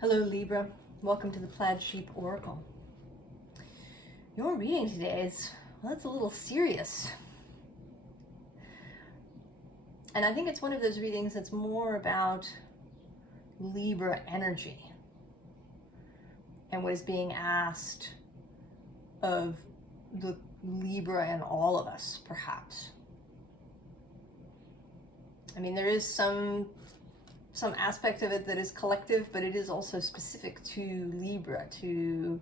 Hello Libra, welcome to the Plaid Sheep Oracle. Your reading today is, well, it's a little serious. And I think it's one of those readings that's more about Libra energy and what is being asked of the Libra and all of us, perhaps. I mean, there is some aspect of it that is collective, but it is also specific to Libra, to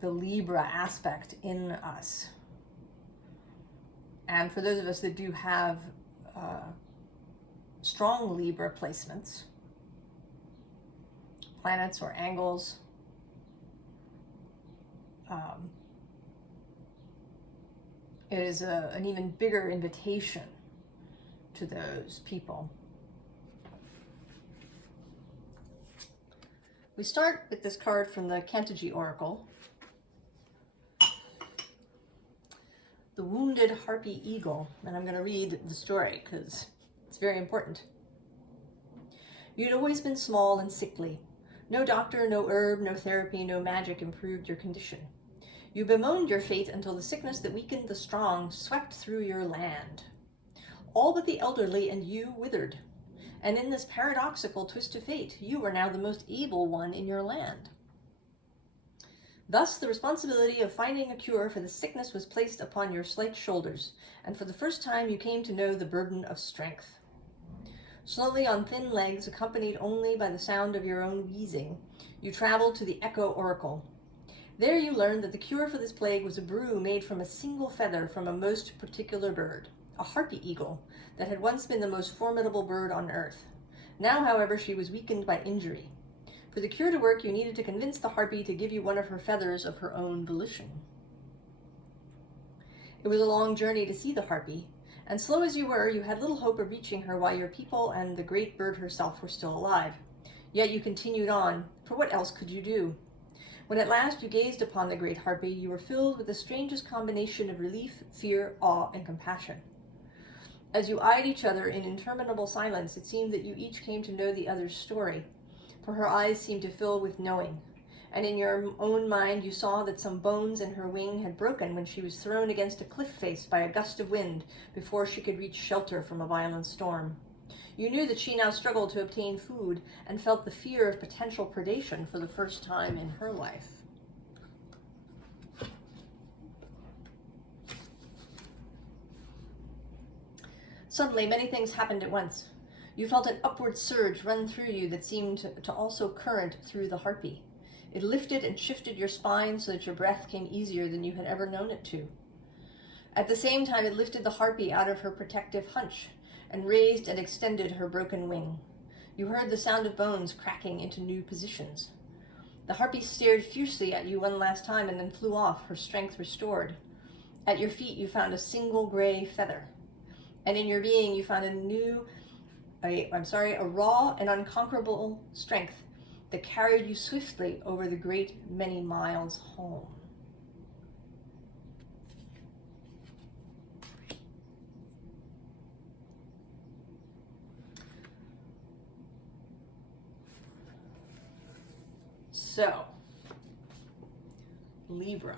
the Libra aspect in us. And for those of us that do have strong Libra placements, planets or angles, it is an even bigger invitation to those people. We start with this card from the Cantigee Oracle, the Wounded Harpy Eagle, and I'm going to read the story because it's very important. You'd always been small and sickly. No doctor, no herb, no therapy, no magic improved your condition. You bemoaned your fate until the sickness that weakened the strong swept through your land. All but the elderly and you withered. And in this paradoxical twist of fate, you were now the most able one in your land. Thus, the responsibility of finding a cure for the sickness was placed upon your slight shoulders, and for the first time you came to know the burden of strength. Slowly on thin legs, accompanied only by the sound of your own wheezing, you traveled to the Echo Oracle. There you learned that the cure for this plague was a brew made from a single feather from a most particular bird, a harpy eagle, that had once been the most formidable bird on earth. Now, however, she was weakened by injury. For the cure to work, you needed to convince the harpy to give you one of her feathers of her own volition. It was a long journey to see the harpy, and slow as you were, you had little hope of reaching her while your people and the great bird herself were still alive. Yet you continued on, for what else could you do? When at last you gazed upon the great harpy, you were filled with the strangest combination of relief, fear, awe, and compassion. As you eyed each other in interminable silence, it seemed that you each came to know the other's story, for her eyes seemed to fill with knowing, and in your own mind you saw that some bones in her wing had broken when she was thrown against a cliff face by a gust of wind before she could reach shelter from a violent storm. You knew that she now struggled to obtain food and felt the fear of potential predation for the first time in her life. Suddenly, many things happened at once. You felt an upward surge run through you that seemed to also current through the harpy. It lifted and shifted your spine so that your breath came easier than you had ever known it to. At the same time, it lifted the harpy out of her protective hunch and raised and extended her broken wing. You heard the sound of bones cracking into new positions. The harpy stared fiercely at you one last time and then flew off, her strength restored. At your feet, you found a single gray feather. And in your being, you found a raw and unconquerable strength that carried you swiftly over the great many miles home. So, Libra.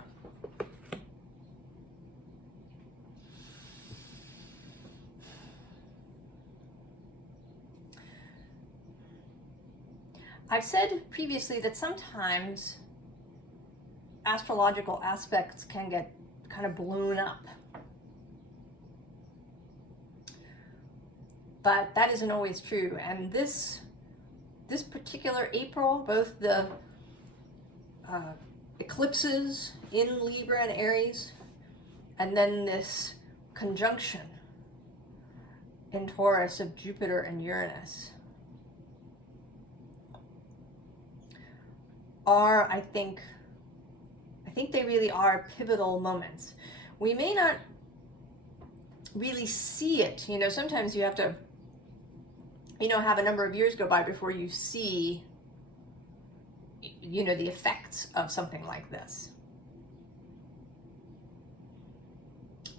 I've said previously that sometimes astrological aspects can get kind of blown up. But that isn't always true. And this particular April, both the eclipses in Libra and Aries, and then this conjunction in Taurus of Jupiter and Uranus, are, I think they really are pivotal moments. We may not really see it. Sometimes you have to, have a number of years go by before you see, the effects of something like this.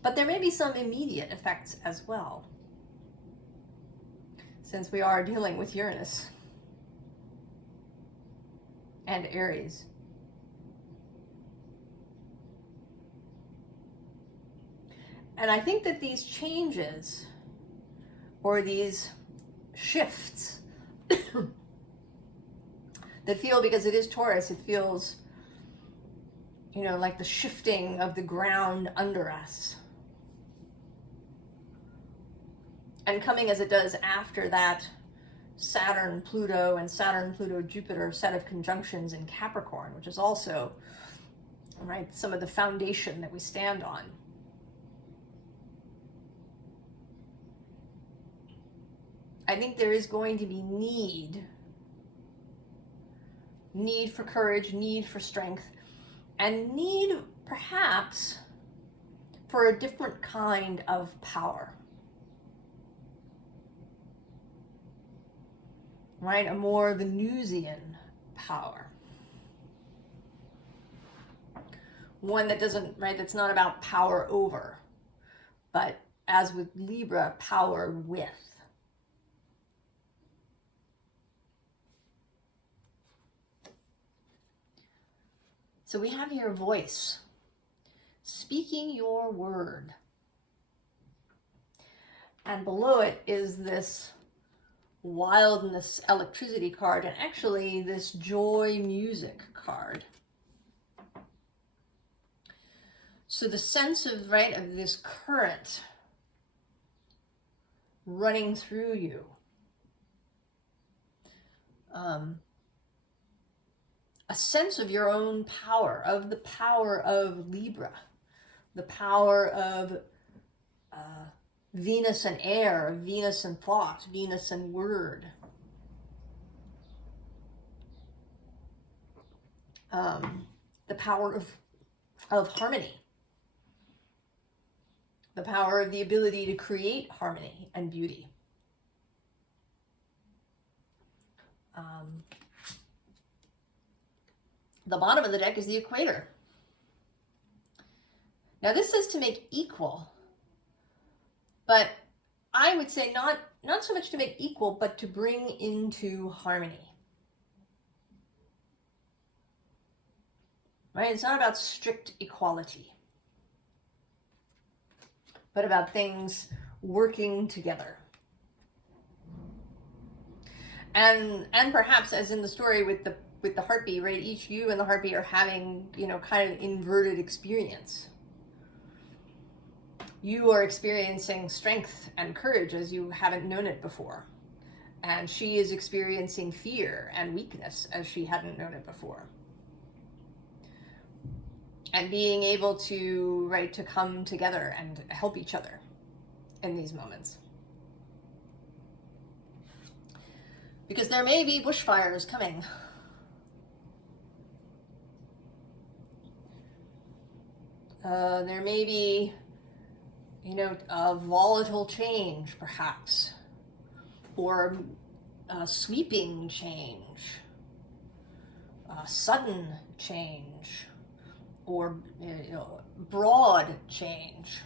But there may be some immediate effects as well, since we are dealing with Uranus. and Aries. And I think that these changes or these shifts that feel, because it is Taurus, it feels, you know, like the shifting of the ground under us. And coming as it does after that Saturn, Pluto, and Saturn, Pluto, Jupiter set of conjunctions in Capricorn, which is also, right, some of the foundation that we stand on. I think there is going to be need for courage, need for strength, and need perhaps for a different kind of power. Right? A more Venusian power. One that doesn't, right, that's not about power over, but as with Libra, power with. So we have your voice, speaking your word. And below it is this wildness electricity card, and actually this joy music card. So the sense of, right, of this current running through you. A sense of your own power, of the power of Libra, the power of Venus and air, Venus and thought, Venus and word. The power of harmony. The power of the ability to create harmony and beauty. The bottom of the deck is the equator. Now this says to make equal, but I would say not so much to make equal, but to bring into harmony. Right? It's not about strict equality, but about things working together. And perhaps, as in the story with the harpy, right? Each you and the harpy are having, you know, kind of inverted experience. You are experiencing strength and courage as you haven't known it before. And she is experiencing fear and weakness as she hadn't known it before. And being able to, right, to come together and help each other in these moments. Because there may be bushfires coming. There may be, you know, a volatile change, perhaps, or a sweeping change, a sudden change, or, you know, broad change.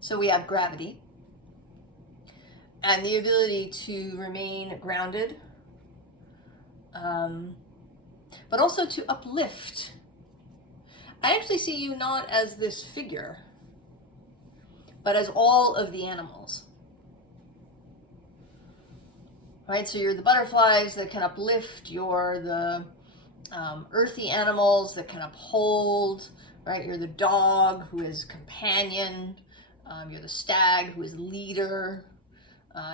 So we have gravity and the ability to remain grounded, but also to uplift. I actually see you not as this figure, but as all of the animals. Right, so you're the butterflies that can uplift, you're the earthy animals that can uphold, right? You're the dog who is companion, you're the stag who is leader,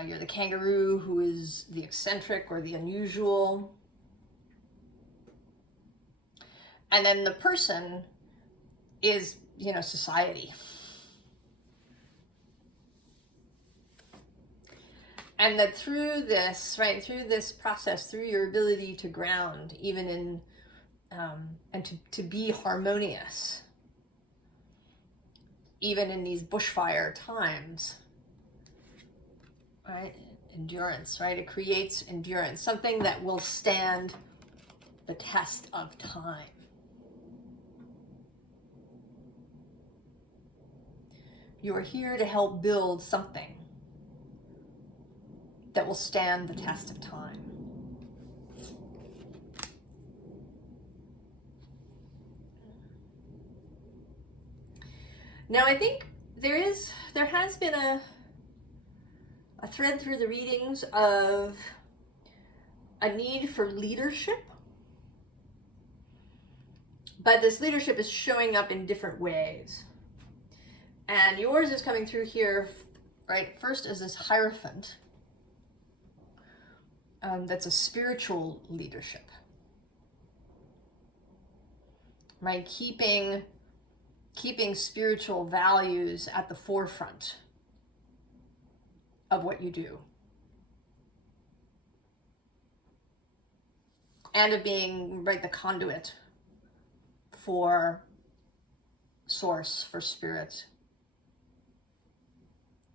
you're the kangaroo who is the eccentric or the unusual. And then the person is, you know, society. And that through this, right, through this process, through your ability to ground, even in, and to be harmonious, even in these bushfire times, right, endurance, right, it creates endurance, something that will stand the test of time. You are here to help build something. that will stand the test of time. Now, I think there has been a thread through the readings of a need for leadership, but this leadership is showing up in different ways. And yours is coming through here, right? First as this Hierophant. That's a spiritual leadership, right? Keeping spiritual values at the forefront of what you do, and of being, right, the conduit for source, for spirit,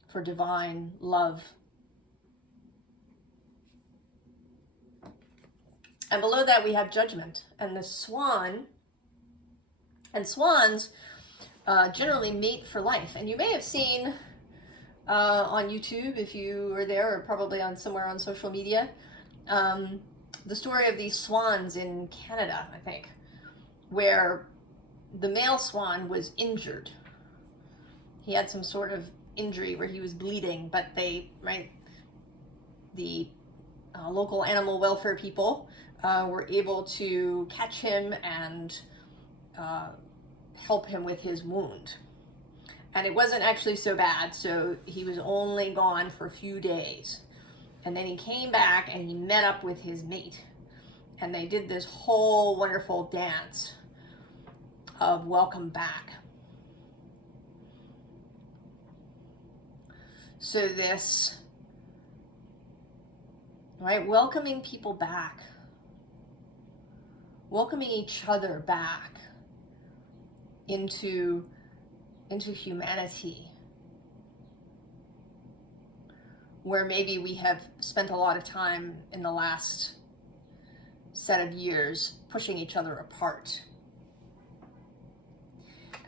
for divine love. And below that we have Judgment and the Swan. And swans generally mate for life. And you may have seen on YouTube, if you were there, or probably on somewhere on social media, the story of these swans in Canada, I think, where the male swan was injured. He had some sort of injury where he was bleeding, but the local animal welfare people were able to catch him and help him with his wound. And it wasn't actually so bad, so he was only gone for a few days. And then he came back and he met up with his mate. And they did this whole wonderful dance of welcome back. So this, right, welcoming people back, welcoming each other back into humanity, where maybe we have spent a lot of time in the last set of years pushing each other apart.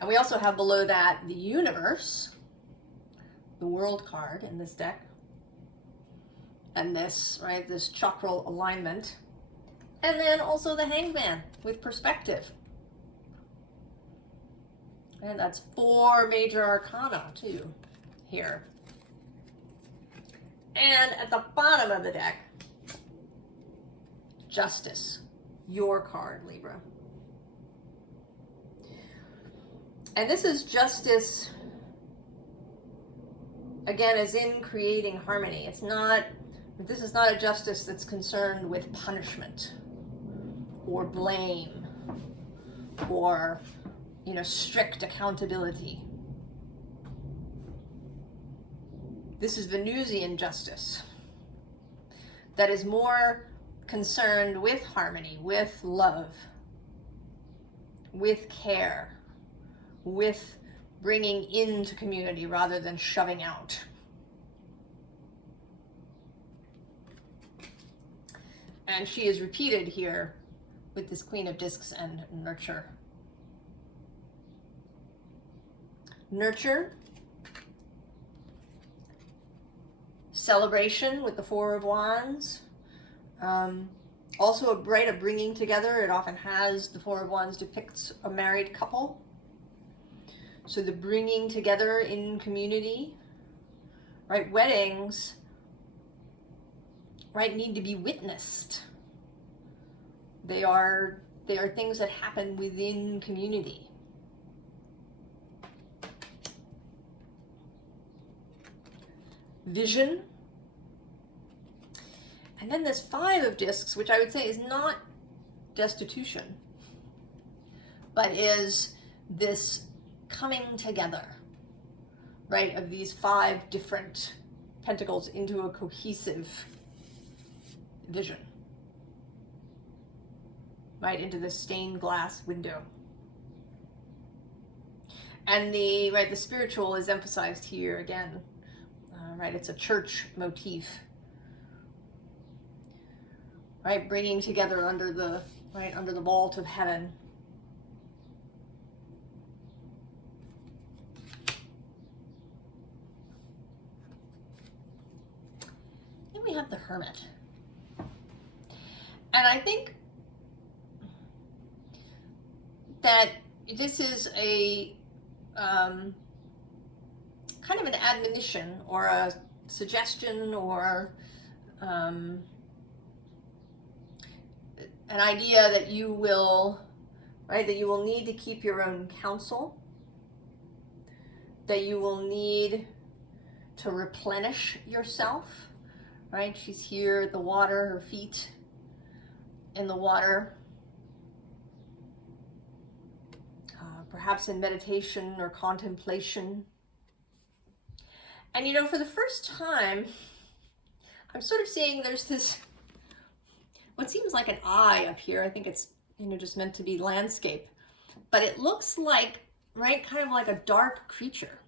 And we also have below that the Universe, the World card in this deck, and this, right, this chakral alignment, and then also the Hangman with perspective. And that's 4 major arcana too here. And at the bottom of the deck, Justice, your card, Libra. And this is justice, again, as in creating harmony. This is not a justice that's concerned with punishment or blame or, strict accountability. This is Venusian justice that is more concerned with harmony, with love, with care, with bringing into community rather than shoving out. And she is repeated here with this Queen of Discs and Nurture. Nurture, celebration with the 4 of Wands. Also a bringing together. It often has, the 4 of Wands depicts a married couple. So the bringing together in community, right? Weddings, right, need to be witnessed. They are things that happen within community. Vision. And then this 5 of Discs, which I would say is not destitution, but is this coming together, right, of these 5 different pentacles into a cohesive vision, right, into the stained glass window. And the spiritual is emphasized here again, right, it's a church motif, right, bringing together under the vault of heaven. have the Hermit. And I think that this is a kind of an admonition or a suggestion or an idea that you will, right, that you will need to keep your own counsel, that you will need to replenish yourself, right? She's here at the water, her feet in the water, perhaps in meditation or contemplation. And you know, for the first time, I'm sort of seeing there's this, what seems like an eye up here. I think it's, you know, just meant to be landscape, but it looks like, right, kind of like a dark creature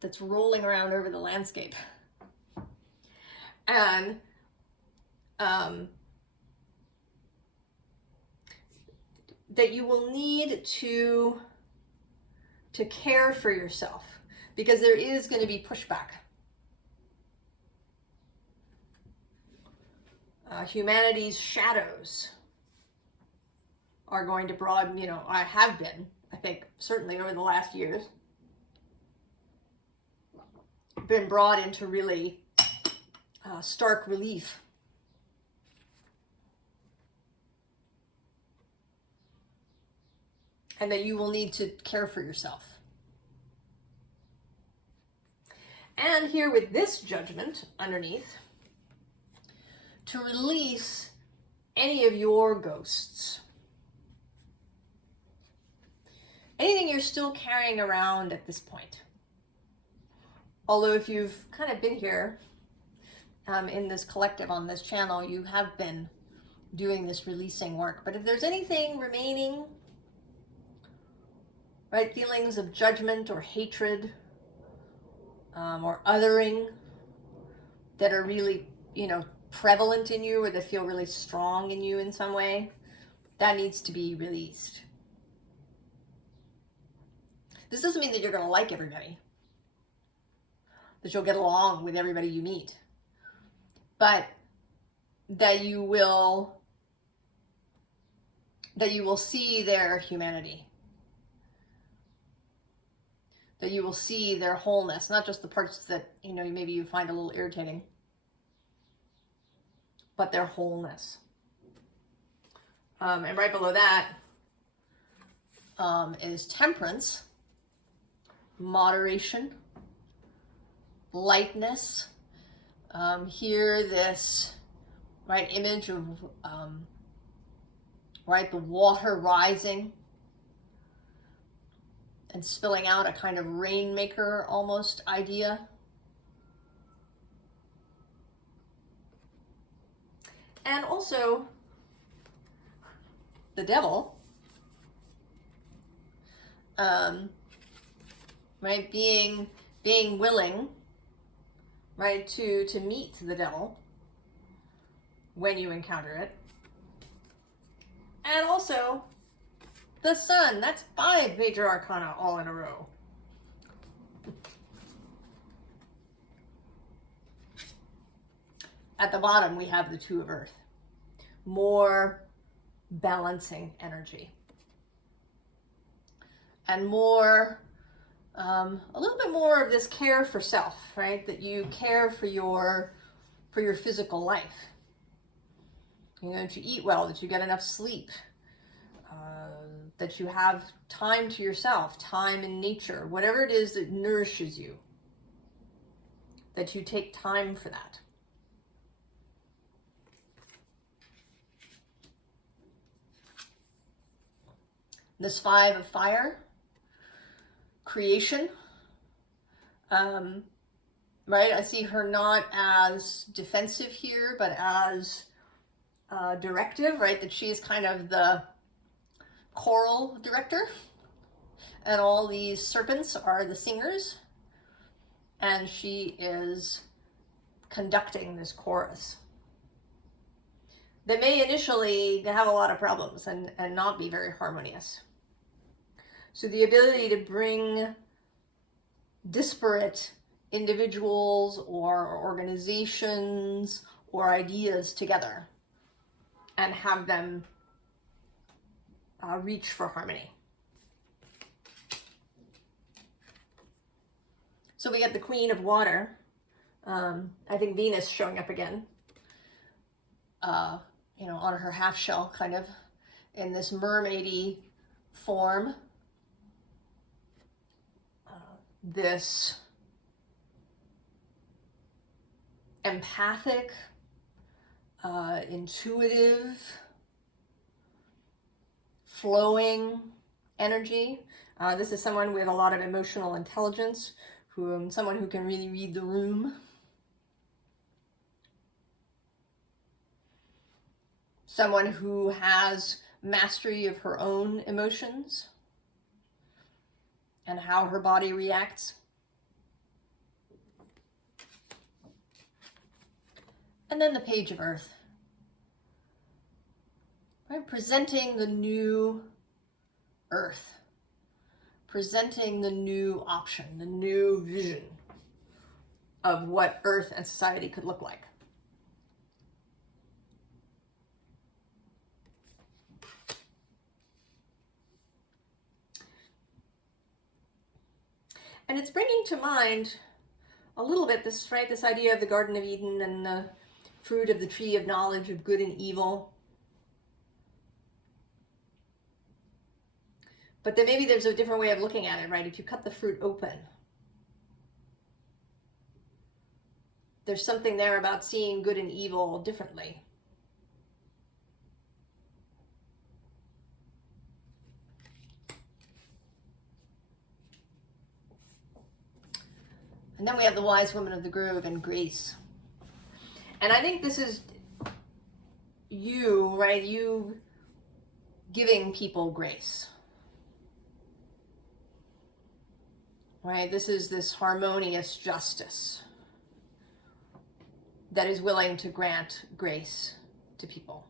that's rolling around over the landscape. And that you will need to care for yourself, because there is going to be pushback. Humanity's shadows are going to broaden, you know, I have been, I think, certainly over the last years, been brought into really stark relief. And that you will need to care for yourself. And here with this judgment underneath, to release any of your ghosts. Anything you're still carrying around at this point. Although if you've kind of been here in this collective on this channel, you have been doing this releasing work. But if there's anything remaining, right, feelings of judgment or hatred or othering that are really, you know, prevalent in you or that feel really strong in you in some way, that needs to be released. This doesn't mean that you're going to like everybody, that you'll get along with everybody you meet, but that you will see their humanity, that you will see their wholeness, not just the parts that, you know, maybe you find a little irritating, but their wholeness. And right below that is temperance, moderation, lightness. Here, this, right, image of, right, the water rising and spilling out, a kind of rainmaker almost idea. And also the devil, right, being willing, right, to meet the devil when you encounter it. And also the sun. That's 5 major arcana all in a row. At the bottom, we have the 2 of Earth. More balancing energy. And more, a little bit more of this care for self, right? That you care for your physical life. You know, that you eat well, that you get enough sleep, that you have time to yourself, time in nature, whatever it is that nourishes you, that you take time for that. This 5 of fire, creation, right? I see her not as defensive here, but as directive, right? That she is kind of the choral director, and all these serpents are the singers, and she is conducting this chorus that may initially have a lot of problems and not be very harmonious. So the ability to bring disparate individuals or organizations or ideas together and have them reach for harmony. So we get the Queen of Water. I think Venus showing up again, you know, on her half shell, kind of in this mermaidy form. This empathic, intuitive, flowing energy. This is someone with a lot of emotional intelligence, someone who can really read the room. Someone who has mastery of her own emotions and how her body reacts. And then the Page of Earth. Right? Presenting the new earth. Presenting the new option, the new vision of what Earth and society could look like. And it's bringing to mind a little bit this, right, this idea of the Garden of Eden and the fruit of the tree of knowledge of good and evil. But then maybe there's a different way of looking at it, right? If you cut the fruit open, there's something there about seeing good and evil differently. And then we have the Wise Woman of the Grove and Grace. And I think this is you, right? You giving people grace. Right? This is this harmonious justice that is willing to grant grace to people,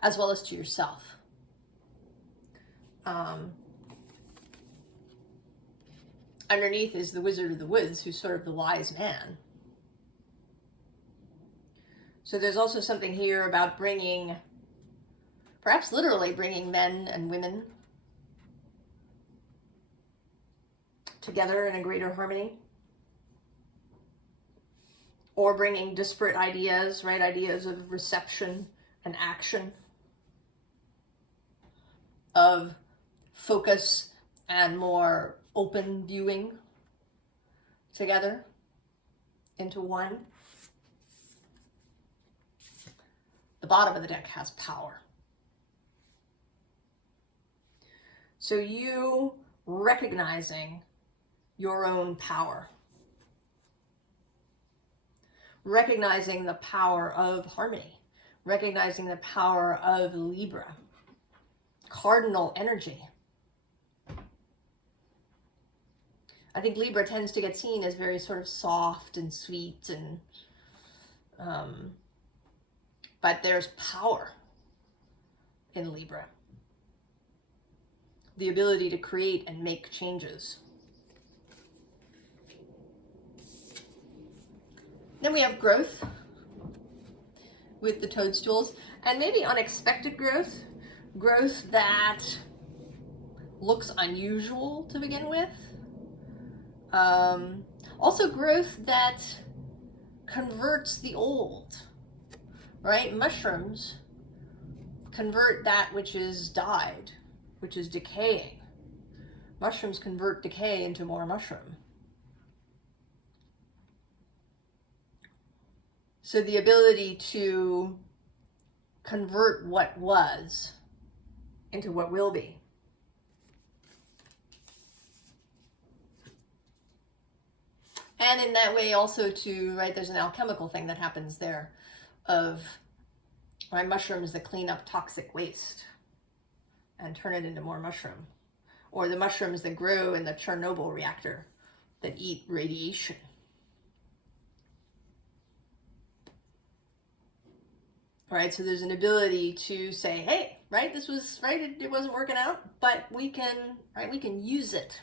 as well as to yourself. Underneath is the Wizard of the Woods, who's sort of the wise man. So there's also something here about bringing, perhaps literally bringing men and women together in a greater harmony. Or bringing disparate ideas, right? Ideas of reception and action, of focus and more open viewing together into one. The bottom of the deck has power. So you recognizing your own power. Recognizing the power of harmony. Recognizing the power of Libra. Cardinal energy. I think Libra tends to get seen as very sort of soft and sweet, and but there's power in Libra. The ability to create and make changes. Then we have growth with the toadstools, and maybe unexpected growth. Growth that looks unusual to begin with. Also growth that converts the old, right? Mushrooms convert that which is died, which is decaying. Mushrooms convert decay into more mushroom. So the ability to convert what was into what will be. And in that way also to, right, there's an alchemical thing that happens there of, right, mushrooms that clean up toxic waste and turn it into more mushroom. Or the mushrooms that grow in the Chernobyl reactor that eat radiation. Right, so there's an ability to say, hey, right, this was, right, it wasn't working out, but we can, right, we can use it.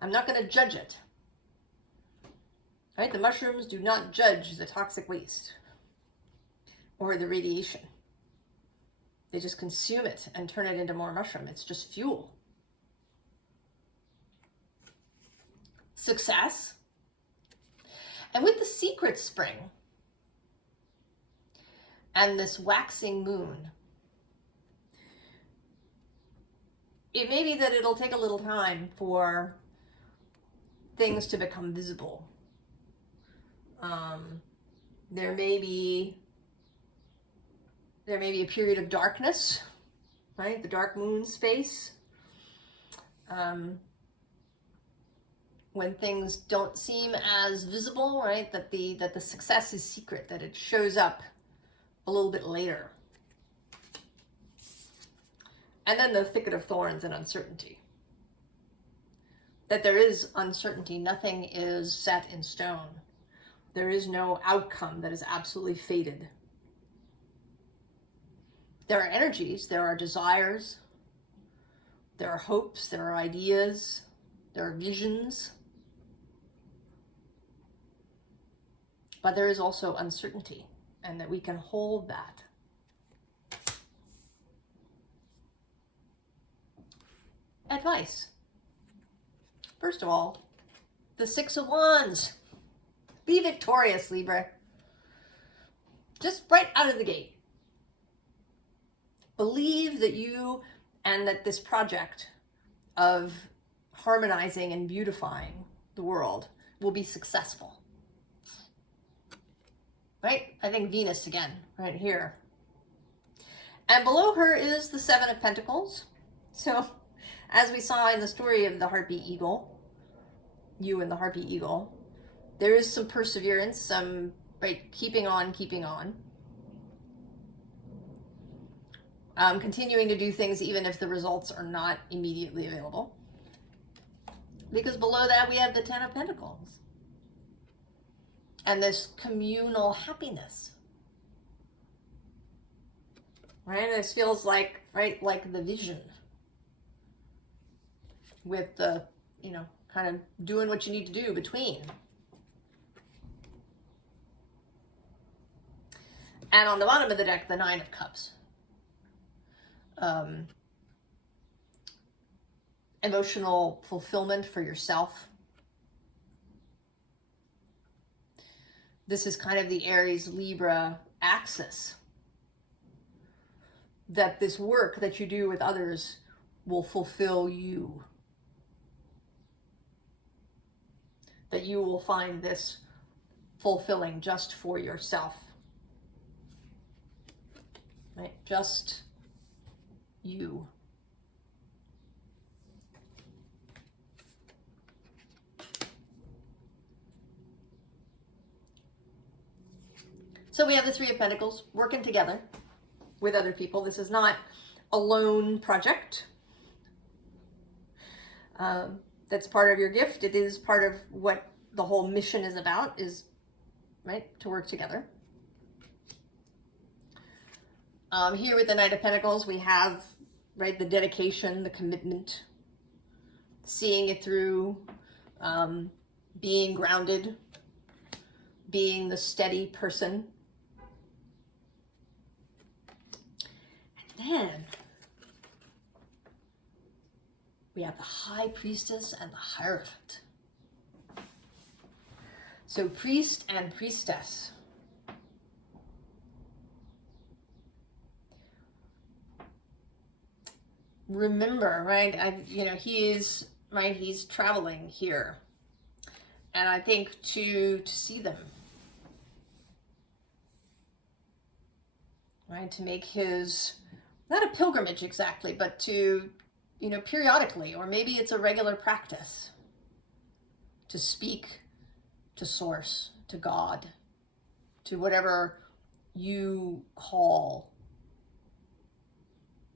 I'm not going to judge it. Right, the mushrooms do not judge the toxic waste. or the radiation. They just consume it and turn it into more mushroom. It's just fuel. Success. And with the secret spring and this waxing moon, it may be that it'll take a little time for things to become visible. There may be a period of darkness, right? The dark moon space. When things don't seem as visible, right? That the success is secret, that it shows up a little bit later. And then the thicket of thorns and uncertainty. That there is uncertainty. Nothing is set in stone. There is no outcome that is absolutely fated. There are energies, there are desires, there are hopes, there are ideas, there are visions. But there is also uncertainty, and that we can hold that. Advice. First of all, the Six of Wands. Be victorious, Libra. Just right out of the gate. Believe that you and that this project of harmonizing and beautifying the world will be successful. Right? I think Venus again, right here. And below her is the Seven of Pentacles. So, as we saw in the story of the Harpy Eagle, you and the Harpy Eagle, there is some perseverance, some, right, keeping on. Continuing to do things even if the results are not immediately available. Because below that we have the Ten of Pentacles. And this communal happiness. Right? This feels like, right, like the vision. With the, you know, kind of doing what you need to do between. And on the bottom of the deck, the Nine of Cups. Emotional fulfillment for yourself. This is kind of the Aries-Libra axis. That this work that you do with others will fulfill you. That you will find this fulfilling just for yourself. Right? Just you. So we have the Three of Pentacles working together with other people. This is not a lone project. That's part of your gift. It is part of what the whole mission is about, is, right, to work together. Here with the Knight of Pentacles, we have, right, the dedication, the commitment, seeing it through, being grounded, being the steady person. And then we have the High Priestess and the Hierophant. So priest and priestess. Remember, right, he's traveling here. And I think to see them. Right, to make his, not a pilgrimage exactly, but to, periodically, or maybe it's a regular practice, to speak to Source, to God, to whatever you call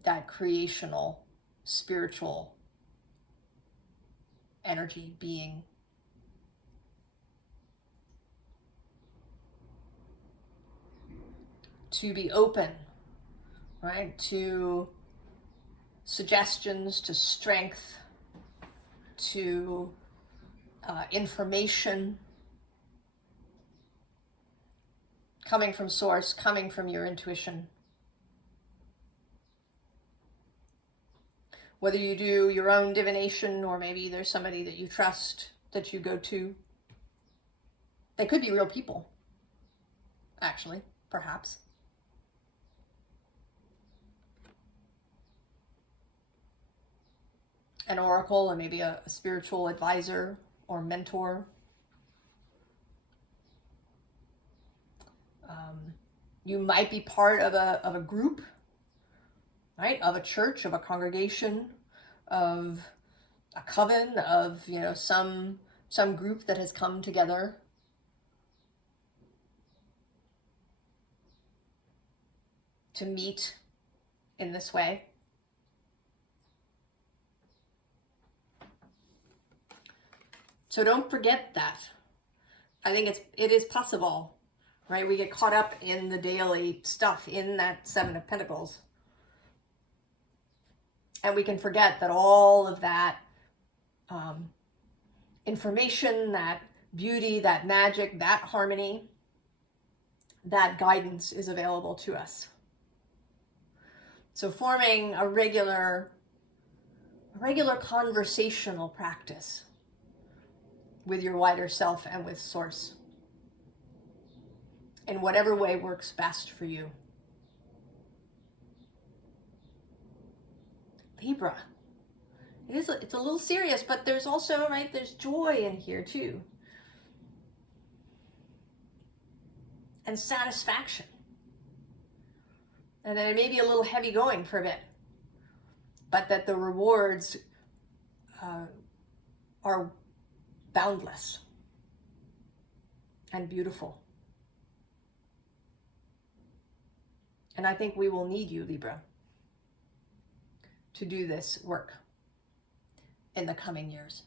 that creational, spiritual energy, being. To be open, right, to suggestions, to strength, to information, coming from source, coming from your intuition. Whether you do your own divination or maybe there's somebody that you trust that you go to. They could be real people, actually, perhaps. An oracle or maybe a spiritual advisor or mentor. You might be part of a group, right? Of a church, of a congregation, of a coven, of, you know, some group that has come together to meet in this way. So don't forget that. I think it is possible. Right? We get caught up in the daily stuff in that Seven of Pentacles. And we can forget that all of that information, that beauty, that magic, that harmony, that guidance is available to us. So forming a regular conversational practice with your wider self and with Source, in whatever way works best for you. Libra. It's a little serious, but there's also, right, there's joy in here too. And satisfaction. And then it may be a little heavy going for a bit, but that the rewards are boundless and beautiful. And I think we will need you, Libra, to do this work in the coming years.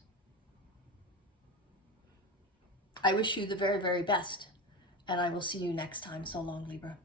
I wish you the very, very best, and I will see you next time. So long, Libra.